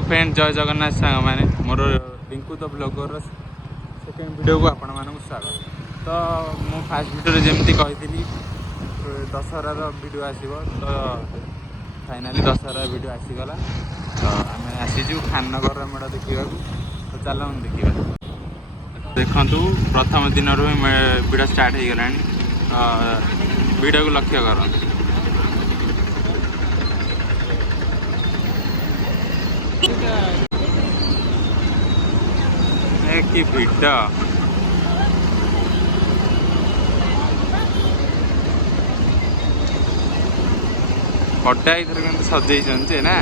Friend जय जगन्नाथ सांग मैंने मोर Rinku the blogger second video को आपण मानक स्वागत। तो मु फास्ट वीडियो जमी कही दशहरार वीडियो आसो तो फाइनाली दशहरा वीडियो आसीगला। तो आम आसीचु खाननगर मेढ़ देखा तो चल देखा देखु प्रथम दिन भिड़ स्टार्ट हो गला वीडियो को लक्ष्य कर कि भिड़ कटा इधर के सजे ना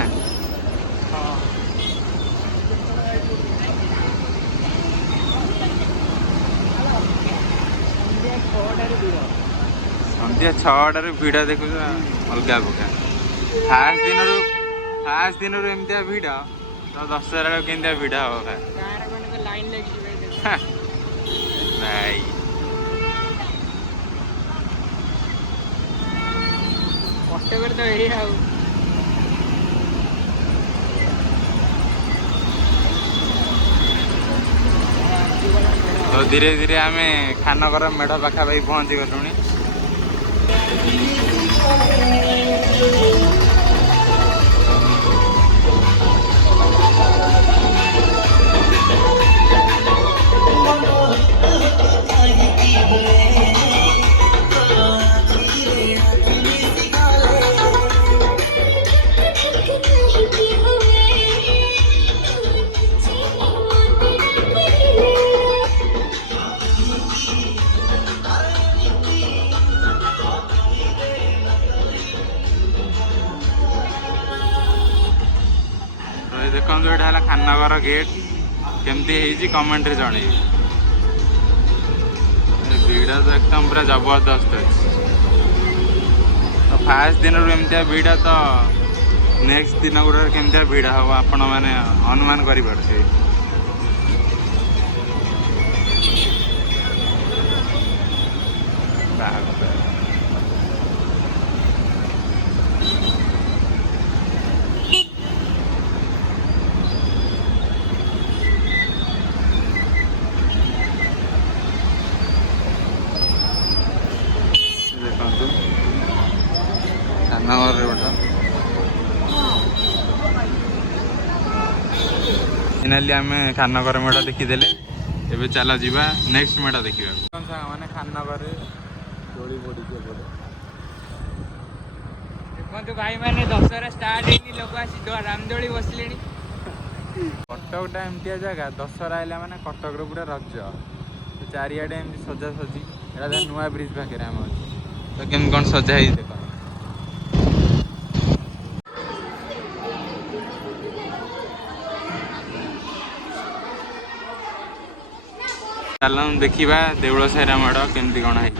संध्या 6टार भिड़ देखु अलग प्रकार फास्ट दिन एमती भिड़ तो दशहरा के भिड़ हम भाई तो धीरे धीरे आम खाननगर मेढ़ पाखापाखि पहुँची गलुणी। देखो ये खाननगर गेट केमती कमेंट रे जन भिड़ तो एकदम पूरा जबरदस्त अच्छे। तो फास्ट दिन एमती भिड़ तो नेक्स्ट दिन गुड़ा केमती भिड़ हम आपण मैंने अनुमान कर फाइनाली आम खाननगर मेढ़ देखीदे। एबे चला जीवा नेक्स्ट मेढ़ देखा मैंने खाननगर दोली पड़ी देखो भाई मैंने दशहरा स्टार्ट होनी लोग आसी रामदोली बसले कटकटा एमती जगह दशहरा है मैंने कटक पूरा रज चारिआडे एमती सजा सजी एटा नुआ ब्रिज पाखे आम अच्छे तो केम कौन सजा ही देख चल देखा देवल साहिरा मेढ़ केमती कौन है।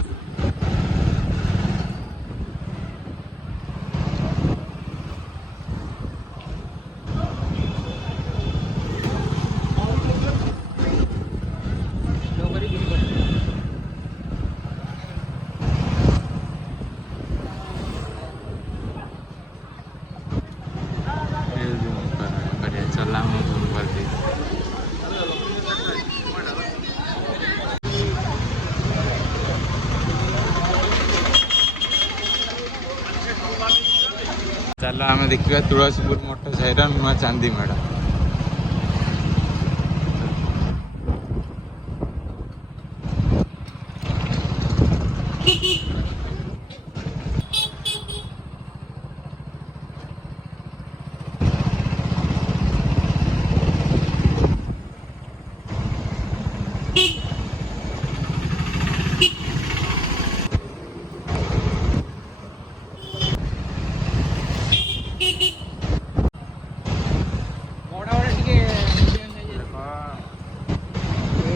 चल आम देखा तुलसीपुर मठ साहिर नुआ चांदी मेढ़।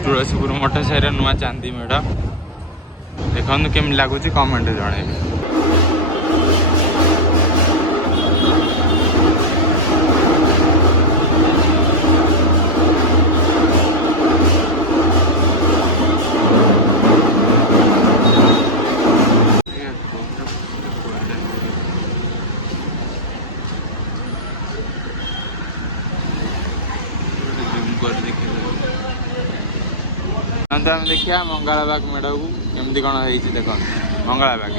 तुलसीपुर मठ साहिर नुआ चांदी मेढ़ देखो केमी लगुच कमेंट जन। कर देखिए आम देखिया मंगला बाग मेढ़ को केमती कौन है देख मंगला बाग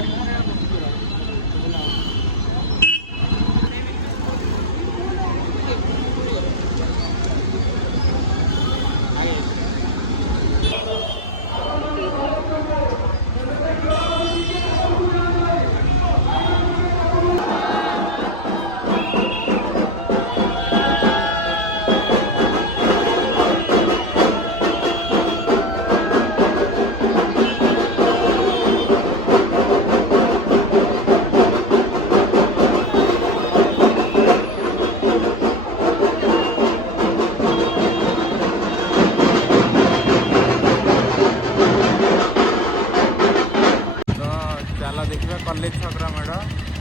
देखिए कॉलेज छकरा मेढ़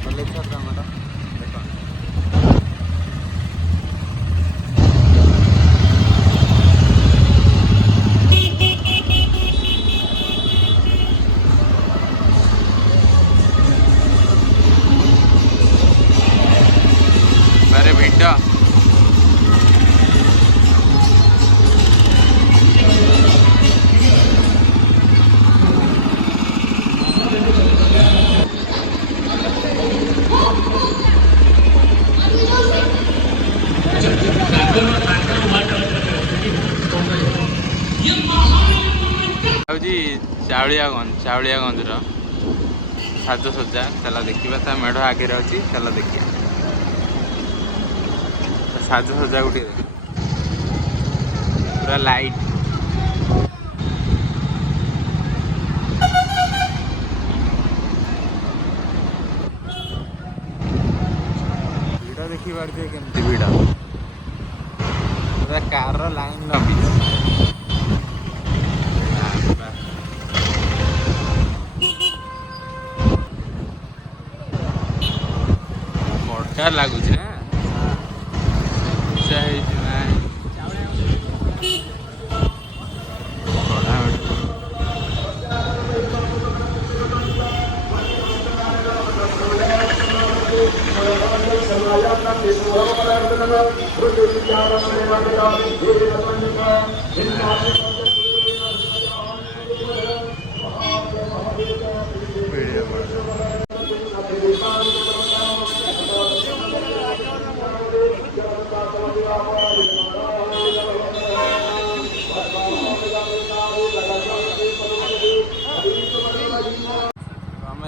कॉलेज छकरा मेढ़ देख अरे भिड़ चाउलियागंज साजसज्जा चला देखा मेढ़ आगे अच्छी चला देखिए साजसज्जा गोटे पूरा लाइट भिड़ देखी पारे केमती भिड़ पूरा कार लाइन लगी बड़ा लगुच ना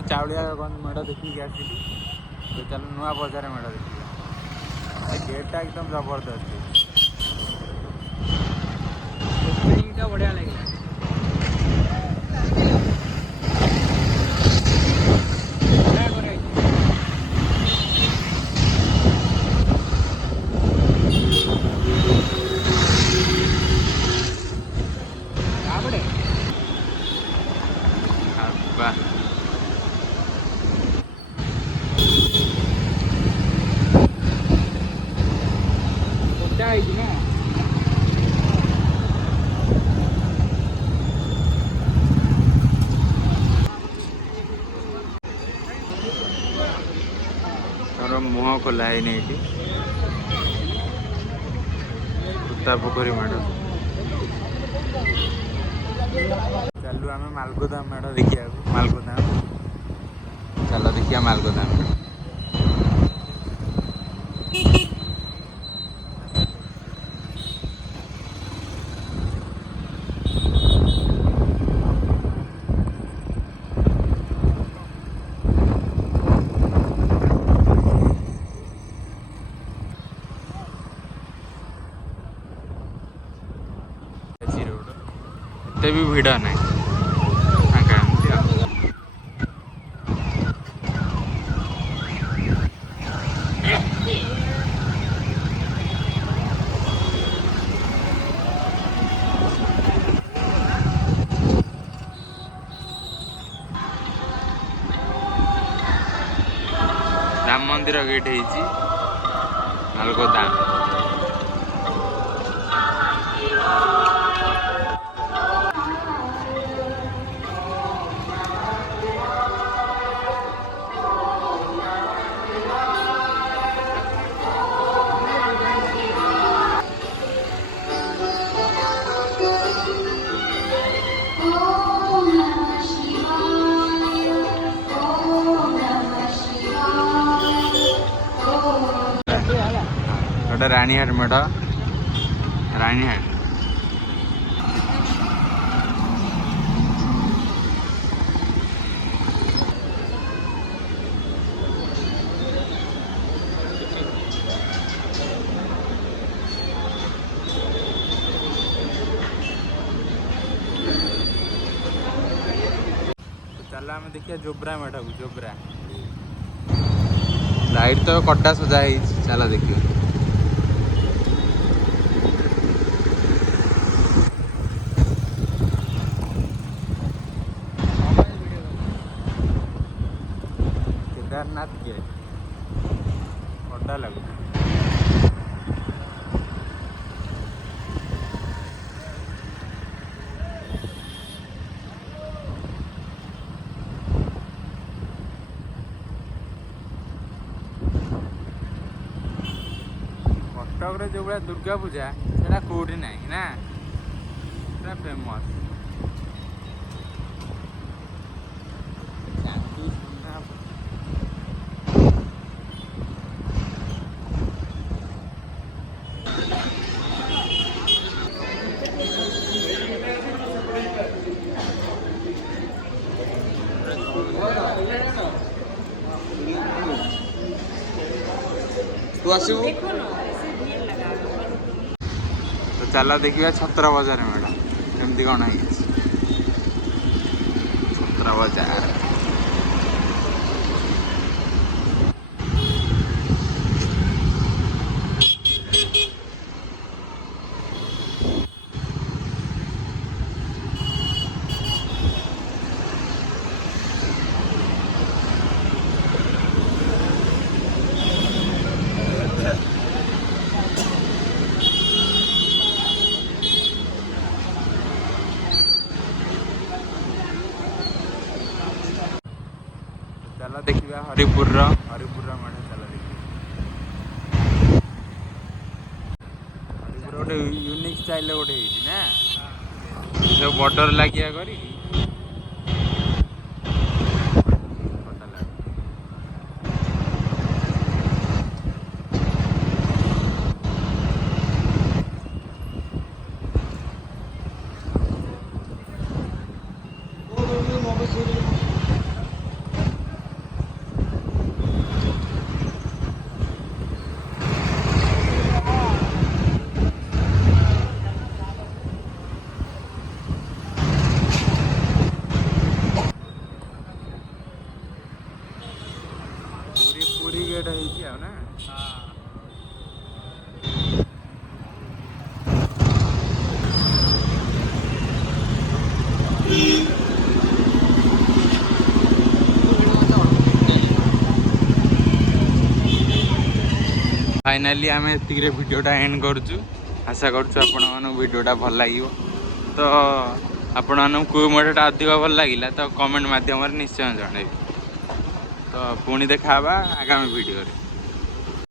चाउलियागंज मेढ़ देखिए आसिली तो चलो नुआ बजार मेढ़ देखिए गेटा एकदम जबरदस्त बढ़िया लगे मुह खोला है नहीं कुत्ता पोखरी मेढ़ चलू आम मालगोदाम मेढ़ देखिए मालगोदाम चलो देखिए मालगोदाम एते भी भिड़ ना राम मंदिर गेट है मालगोदाम रानीहाट मेढ़ रानीहाट चल आम देखिए जोब्रा मेढ़ को जोब्रा लाइट तो कटा सजा चल देखिए केदारनाथ के कटा लगू कटक जो भाया दुर्गा पूजा से कौटी ना ना पूरा फेमस तू आसबू तो चला देखिए छत्र बाजार मैडम केमती कौन है छत्र बाजार चला देखिए हरिपुर मेढ़ चला देखिए हरिपुर गोटे यूनिक स्टाइल गोटे ना सब बॉर्डर लगिया करी पूरी गेट है ना फाइनाली आम ये भिडियोटा एंड करुचु आशा करुचु आपण भिडियोटा भल लगे तो आपण को मॉडलटा अधिक भल लगे तो कमेंट मध्यम निश्चय जन तो पुणी देखा आगामी भिडियो